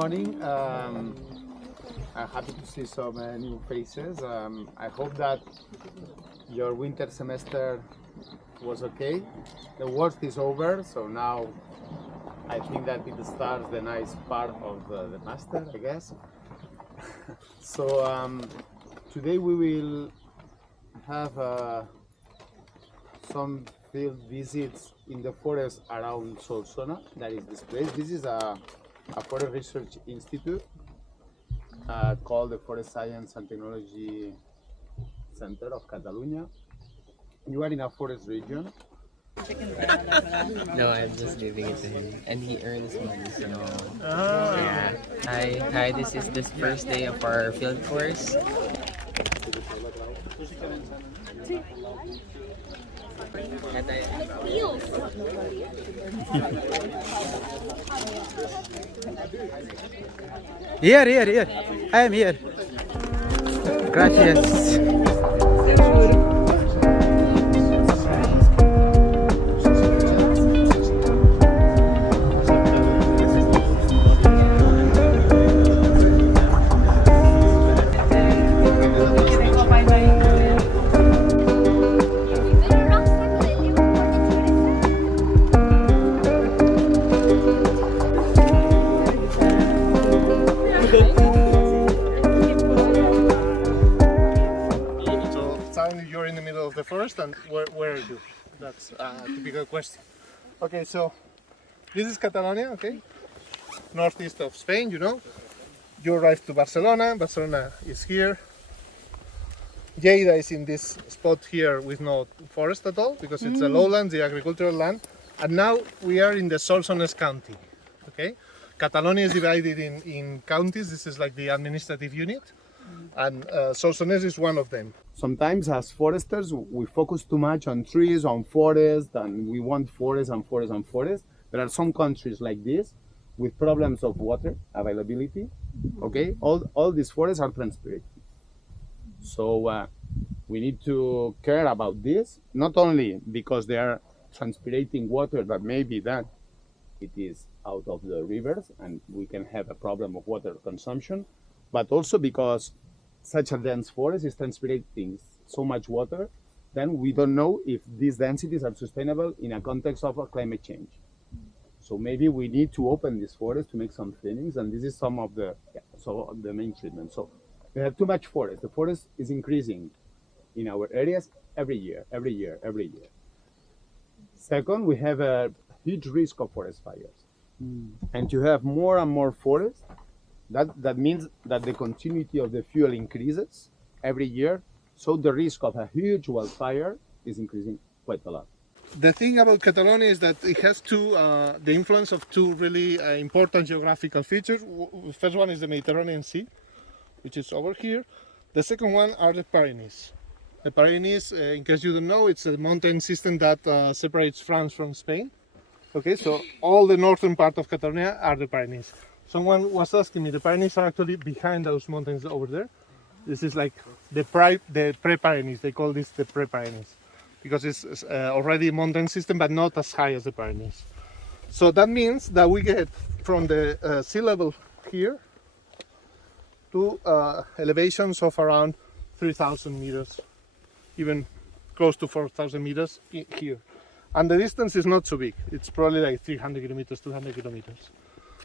morning. I'm happy to see some new faces. I hope that your winter semester was okay. The worst is over, so now I think that it starts the nice part of the master, I guess. So today we will have some field visits in the forest around Solsona, that is this place. This is a forest research institute called the Forest Science and Technology Center of Catalonia. You are in a forest region. No, I'm just giving it to him, and he earns money. So yeah. Hi. This is the first day of our field course. Here. I am here. Gracias. You're in the middle of the forest, and where are you? That's a typical question. Okay, so this is Catalonia, okay? Northeast of Spain, you know. You arrive to Barcelona. Barcelona is here. Lleida is in this spot here with no forest at all, because it's a lowland, the agricultural land. And now we are in the Solsonès county, okay? Catalonia is divided in counties. This is like the administrative unit, and Solsonès is one of them. Sometimes as foresters, we focus too much on trees, on forest, and we want forest and forest and forest. There are some countries like this with problems of water availability, okay? All these forests are transpirating. So we need to care about this, not only because they are transpirating water, but maybe that it is out of the rivers and we can have a problem of water consumption, but also because such a dense forest is transpirating so much water, then we don't know if these densities are sustainable in a context of a climate change. So maybe we need to open this forest to make some thinnings, and this is some of the main treatment. So we have too much forest. The forest is increasing in our areas every year. Second, we have a huge risk of forest fires. And to have more and more forest, that means that the continuity of the fuel increases every year, so the risk of a huge wildfire is increasing quite a lot. The thing about Catalonia is that it has the influence of two really important geographical features. The first one is the Mediterranean Sea, which is over here. The second one are the Pyrenees. The Pyrenees, in case you don't know, it's a mountain system that separates France from Spain. Okay, so all the northern part of Catalonia are the Pyrenees. Someone was asking me, the Pyrenees are actually behind those mountains over there. This is like the pre-Pyrenees. They call this the pre-Pyrenees because it's already a mountain system, but not as high as the Pyrenees. So that means that we get from the sea level here to elevations of around 3,000 meters, even close to 4,000 meters here. And the distance is not so big. It's probably like 300 kilometers, 200 kilometers.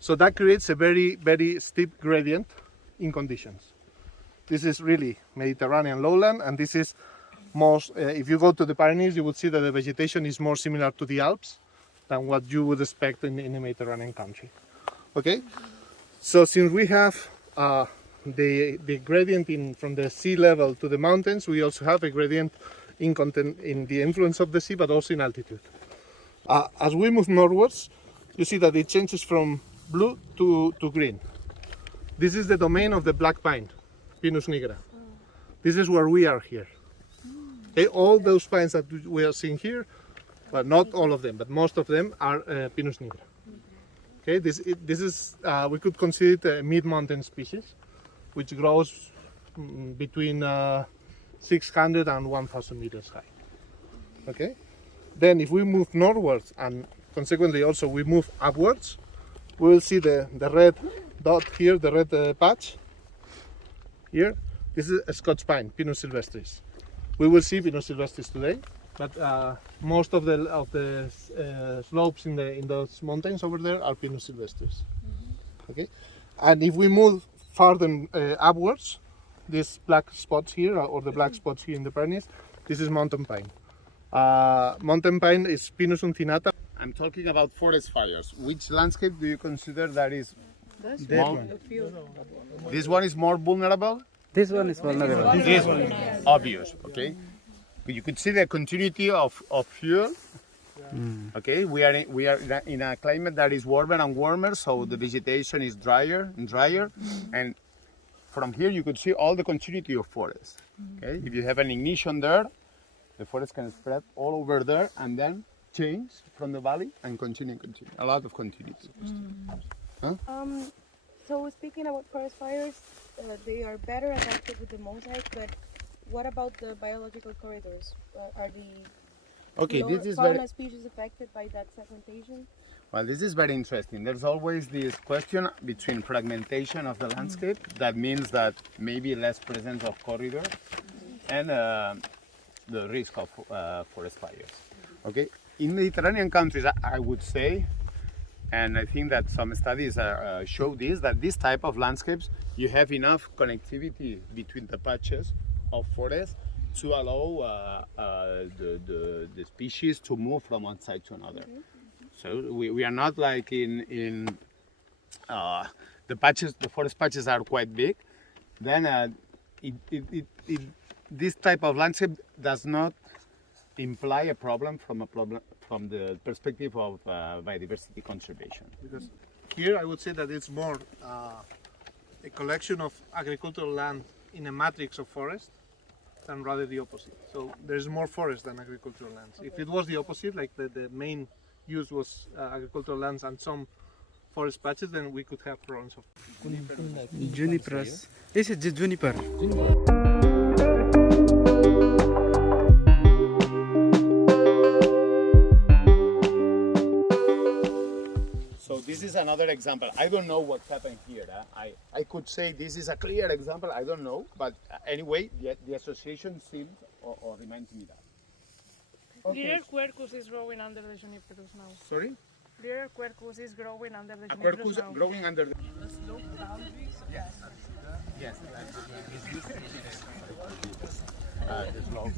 So that creates a very, very steep gradient in conditions. This is really Mediterranean lowland, and this is most, if you go to the Pyrenees, you would see that the vegetation is more similar to the Alps than what you would expect in a Mediterranean country. Okay? So since we have the gradient from the sea level to the mountains, we also have a gradient in the influence of the sea, but also in altitude. As we move northwards, you see that it changes from blue to green. This is the domain of the black pine, Pinus nigra. This is where we are here. Okay, all those pines that we are seeing here, but not all of them, but most of them are Pinus nigra. Okay, this is we could consider it a mid-mountain species, which grows between 600 and 1,000 meters high. Okay, then if we move northwards and consequently also we move upwards, we will see the red dot here, the red patch here, this is a Scotch pine, Pinus sylvestris. We will see Pinus sylvestris today, but most of the slopes in those mountains over there are Pinus sylvestris. Okay, and if we move farther upwards, these black spots here, or the black spots here in the Pyrenees, this is mountain pine. Mountain pine is Pinus uncinata. I'm talking about forest fires. Which landscape do you consider that is more, this one is more vulnerable? This one is vulnerable. This one is obvious, okay? You could see the continuity of fuel. Okay, we are in a climate that is warmer and warmer, so the vegetation is drier and drier, and from here you could see all the continuity of forest. Okay, if you have an ignition there, the forest can spread all over there and then change from the valley and continue. A lot of continuity. So speaking about forest fires, they are better adapted with the mosaic, but what about the biological corridors? Are the Okay, this is fauna very species affected by that segmentation? well. This is very interesting. There's always this question between fragmentation of the landscape. That means that maybe less presence of corridors and the risk of forest fires. Okay, in Mediterranean countries, I would say, and I think that some studies show this, that this type of landscapes, you have enough connectivity between the patches of forest to allow the species to move from one side to another. So we are not like in the patches, the forest patches are quite big. Then this type of landscape does not imply a problem from the perspective of biodiversity conservation. Because here I would say that it's more a collection of agricultural land in a matrix of forest than rather the opposite. So there's more forest than agricultural lands. If it was the opposite, like the main use was agricultural lands and some forest patches, then we could have problems of Junipers. This is the juniper. So this is another example. I don't know what happened here. I could say this is a clear example. I don't know, but anyway, the association seems or reminds me that. Little quercus is growing under the juniperus now. Sorry? Little quercus is growing under the A juniperus quercus now. growing under the... Yes. Yes. The slope.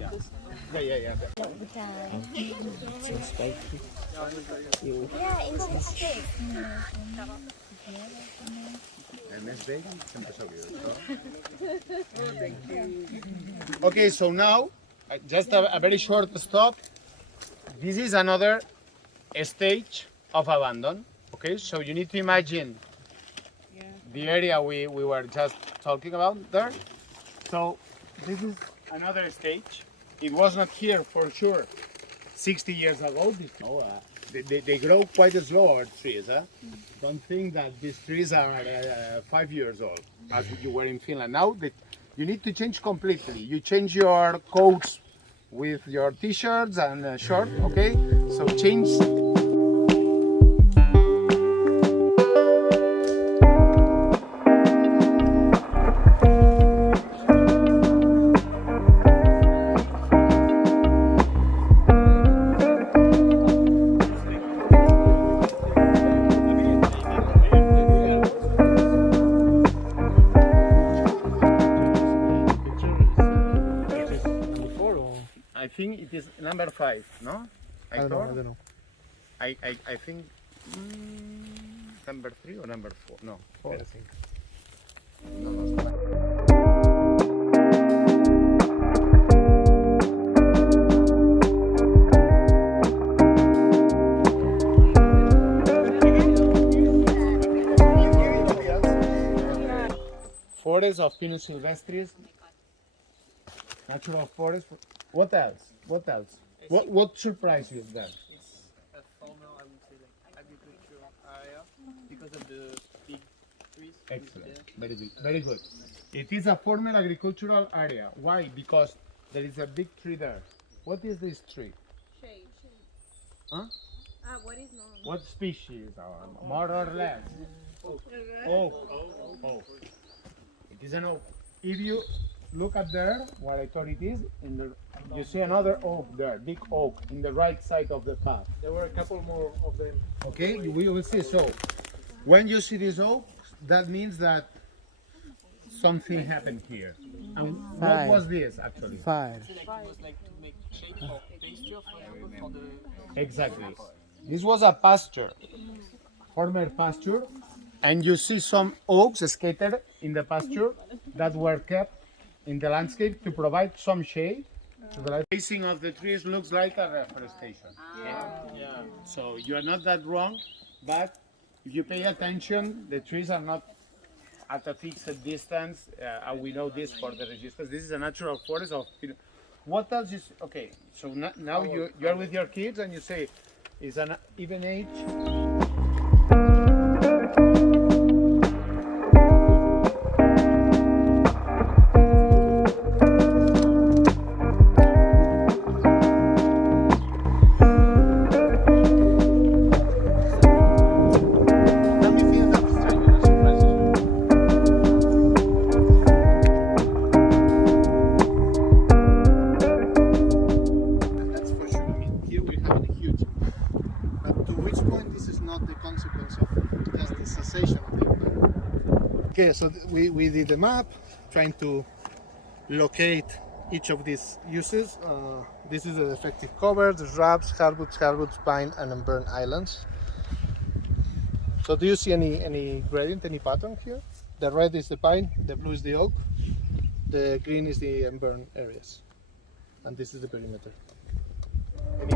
Yeah. Yeah. Yeah, in the state. MSD, sempre Okay, so now, just a very short stop. This is another stage of abandon. Okay, so you need to imagine the area we were just talking about there. So this is another stage. It was not here for sure 60 years ago. They grow quite slow, our trees. Don't think that these trees are 5 years old, as you were in Finland. Now you need to change completely. You change your coats with your t-shirts and shorts, okay? So change. I think it is number 5, no? I don't know. I think number 3 or number 4? No, 4 I think. Forest of Pinus sylvestris, natural forest. What else? What surprised you there? It's a formal, I would say, like agricultural area because of the big trees. Excellent, very good. It is a formal agricultural area. Why? Because there is a big tree there. What is this tree? Shade. Huh? What is known? What species? More or less? Oak. Oak. It is an oak. If you look at there, what I thought it is, you see another oak there, big oak, in the right side of the path. There were a couple more of them. Okay, we will see. So, when you see this oak, that means that something happened here. And what was this actually? Fire. Exactly. This was a pasture, former pasture, and you see some oaks scattered in the pasture that were kept in the landscape to provide some shade. The spacing of the trees looks like a reforestation. Yeah. So you are not that wrong, but if you pay attention, the trees are not at a fixed distance, and we know this for the registers. This is a natural forest of. What else is okay? So now you are with your kids and you say, is an even age. That's for sure. I mean, here we have a huge. But to which point this is not the consequence of just the cessation of the impact. Okay, so we did a map trying to locate each of these uses. This is the effective cover, the shrubs, hardwoods, pine, and unburned islands. So do you see any gradient, any pattern here? The red is the pine, the blue is the oak, the green is the unburned areas. And this is the perimeter. Any